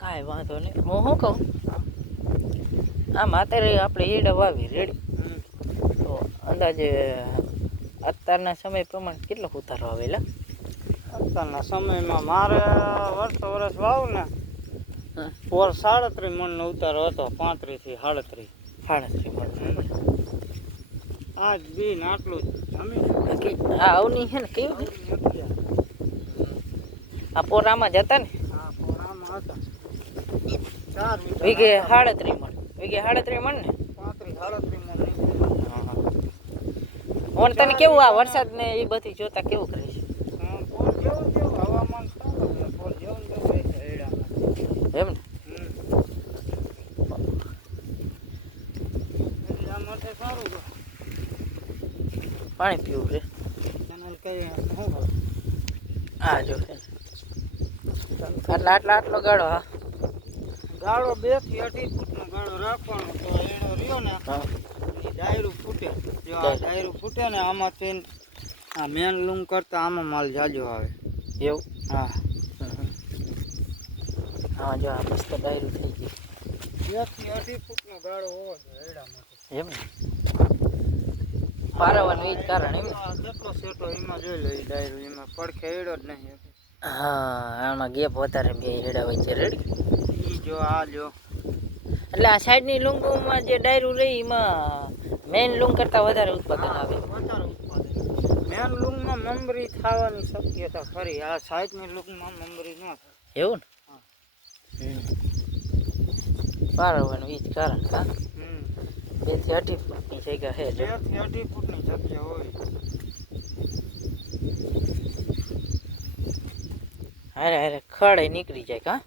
કાંઈ વાંધો નહીં. હું શું કહું? આમ અત્યારે આપણે ઈડા વાવી રેડી? તો અંદાજે અત્યારના સમય પ્રમાણે કેટલો ઉતારો આવેલા અત્યારના સમયમાં મારે વર્ષો વર્ષ વાવ ને. પોર સાડત્રીસ મણનો ઉતારો હતો પાંત્રીસથી સાડત્રીસ. સાડત્રીસ મણ આજ બી ને આટલું જ આ અવની છે ને કેવું આ પોરામાં જતા ને? વીઘા સાડત્રીસ મણ. વીઘે સાડત્રીસ મણ ને? ઓન તને કેવું આ વરસાદ ને એ બધી જોતા કેવું કરે છે. એમ ને? પાણી પીવું છે? આ જો. આટલા આટલા આટલો ગાળો હા. ગાળો બેથી અઢી ફૂટ નો ગાળો રાખવાનો તો એનો રહ્યો ને એ ડાયરું ફૂટે. જો આ ડાયરું. ફૂટે ને આમાં આમાંથી આ મેન લૂમ કરતા આમાં માલ જાજો આવે. એવું? હા. હા જો આ મસ્ત ડાયરું થઈ ગયું. બેથી અઢી ફૂટનો ગાળો હોવો જોઈએ એડા માટે. એમ ને? પારવાનું એ જ કારણ એમ જેટલો સેટો એમાં જોઈ લો એ ડાયરું એમાં પડખે એડો જ નહીં. હા આમાં ગેપ વધારે બે હેડા હોય છે રેડી. જો આ જો એટલે આ સાઈડની લુંગોમાં જે ડાયરું રહી એમાં મેઇન લુંગ કરતાં વધારે ઉત્પાદન આવે. વધારે ઉત્પાદન. મેન લૂંગમાં મમરી થવાની શક્યતા ખરી. આ સાઈડની લૂંગમાં મમરી ન એવું. ને? પારવાનું એ જ કારણ હા હમ. બેથી અઢી ફૂટની જગ્યા છે જો. બેથી અઢી ફૂટની જગ્યા હોય. હારે અરે ખડે નીકળી જાય કા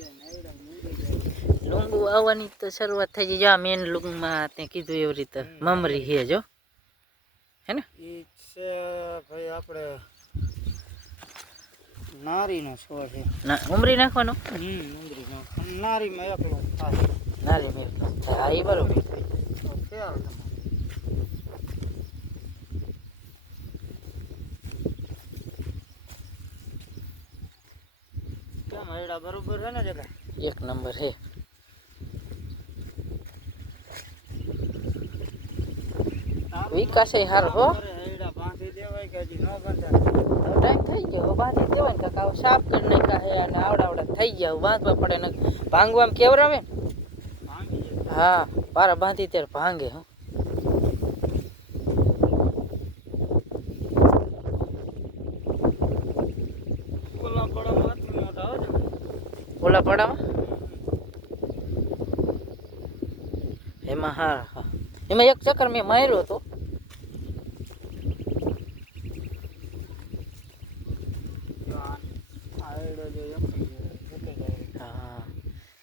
જાય જાય લુંગુ આવવાની તો શરૂઆત થઈ ગઈ. જો આ મેન લુંગમાં તે કીધું એવી રીતે. મમરી છે જો. હે ને? એ છે ભાઈ આપણે નારીનો છોડ છે. ના ઉમરી નાખવાનો? હમ ઉંદરીનો નારીમાં એકલો થાય. નારી મેં હા એ બરોબર. તો તૈયાર તમારે કેમ એડા બરોબર છે ને જગા એક નંબર છે વિકાસ એ હારો હો એડા બાંધી દેવાય કે હજી ન બંધાય ટાઈમ થઈ ગયો હવે બાંધી જ દેવાય ને કાકા હવે સાફ કરી નાખ્યા હે અને આવડા આવડા થઈ ગયા હવે બાંધવા પડે ને ભાંગવામાં કેવરાવે ને ભાંગી જાય હા પારા બાંધી ત્યારે ભાંગે હો ઓલા પડામાંથી મોટા હો ને. ઓલા પાડામાં? એમાં હા હા. એમાં એક ચક્કર મેં માર્યો હતો.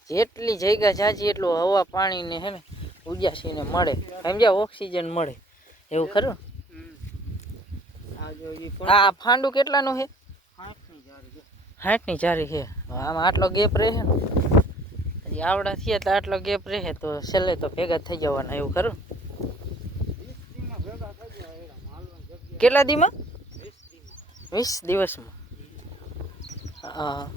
જેટલી જગ્યા જાજી એટલું હવા પાણી ને હે ને ઉજાસીને મળે. સમજ્યા ઓક્સિજન મળે. એવું ખરું? આ ફાંડું કેટલાનું છે. હાથની જારી છે. આમાં આટલો ગેપ રહે ને? હજી આવડા થયા તો આટલો ગેપ રહે તો છેલ્લે તો ભેગા થઈ જવાના એવું ખરું? કેટલા દીમાં. વીસ દિવસમાં. હા.